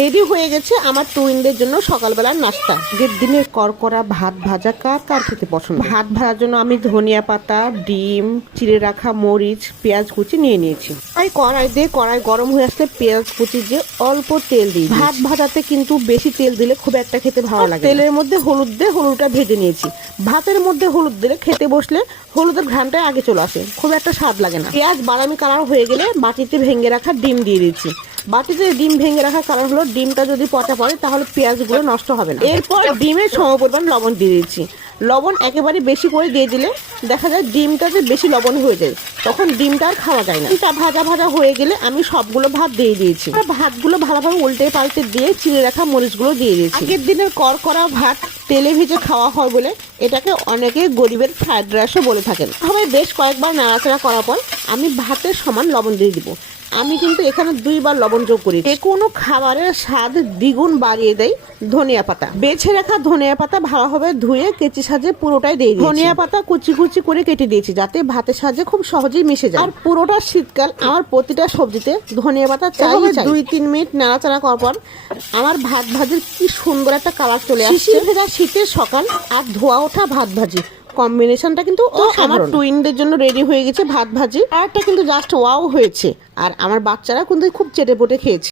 Ready হয়ে গেছে আমার টুইনদের জন্য সকালবেলার নাস্তা। যে দিনের করকরা ভাত ভাজা কার কার খেতে পছন্দ। ভাত ভাজার জন্য আমি ধনিয়া পাতা, ডিম, চিড়ে রাখা মরিচ, পেঁয়াজ কুচি নিয়ে নিয়েছি। কড়াই গরম হয়ে আসলে পেঁয়াজ কুচি দিয়ে অল্প তেল দিই। ভাত ভাজাতে কিন্তু বেশি তেল দিলে খুব একটা খেতে ভালো লাগে। তেলের মধ্যে হলুদ দিয়ে হলুদটা ভেজে নিয়েছি। ভাতের মধ্যে হলুদ দিলে খেতে বসলে হলুদের ঘ্রাণটা আগে চলে আসে, খুব একটা স্বাদ লাগে না। পেঁয়াজ বাদামি কালার হয়ে গেলে বাটিতে ভেঙে রাখা ডিম দিয়ে দিচ্ছি। বাটিতে ডিম ভেঙে রাখার কারণ হলো ডিমটা যদি পচা পড়ে তাহলে পেঁয়াজগুলো নষ্ট হবে না। এরপর ডিমের সমপরিমাণ লবণ দিয়ে দিচ্ছি। লবণ একেবারে বেশি করে দিয়ে দিলে দেখা যায় ডিমটাতে বেশি লবণ হয়ে যায়, তখন ডিমটা আর খাওয়া যায় না। এটা ভাজা ভাজা হয়ে গেলে আমি সবগুলো ভাত দিয়ে দিয়েছি। ভাতগুলো ভালোভাবে উল্টে পাল্টে দিয়ে চিড়ে রাখা মরিচগুলো দিয়ে দিয়েছি। আগের দিনের করকরা ভাত তেলে ভেজে খাওয়া হয় বলে এটাকে অনেকে গরিবের ফ্রাইড রাইসও বলে থাকেন। তবে বেশ কয়েকবার নাড়াচাড়া করার পর আমি ভাতের সমান লবণ দিয়ে দিব। আমি কিন্তু এখানে 2 বার লবণ যোগ করি। যে কোনো খাবারের স্বাদ দ্বিগুণ বাড়িয়ে দেয় ধনিয়া পাতা। বেছে রাখা ধনিয়া পাতা ভালোভাবে ধুয়ে কেচি সাজে পুরোটাই দিয়ে দিয়েছি। ধনিয়া পাতা কুচি কুচি করে কেটে দিয়েছি যাতে ভাতের সাজে খুব সহজেই মিশে যায়। আর পুরোটা শীতকাল আমার প্রতিটা সবজিতে ধনিয়া পাতা চাই। 2-3 মিনিট নাড়াচাড়া করার পর আমার ভাত ভাজির কি সুন্দর একটা কালার চলে আসছে। ভেজা শীতের সকাল আর ধোয়া ওঠা ভাত ভাজি কম্বিনেশনটা কিন্তু আমার টুইনদের জন্য রেডি হয়ে গেছে ভাত ভাজি। আর একটা কিন্তু জাস্ট ওয়াও হয়েছে। আর আমার বাচ্চারা কিন্তু খুব চেটে পুটে খেয়েছে।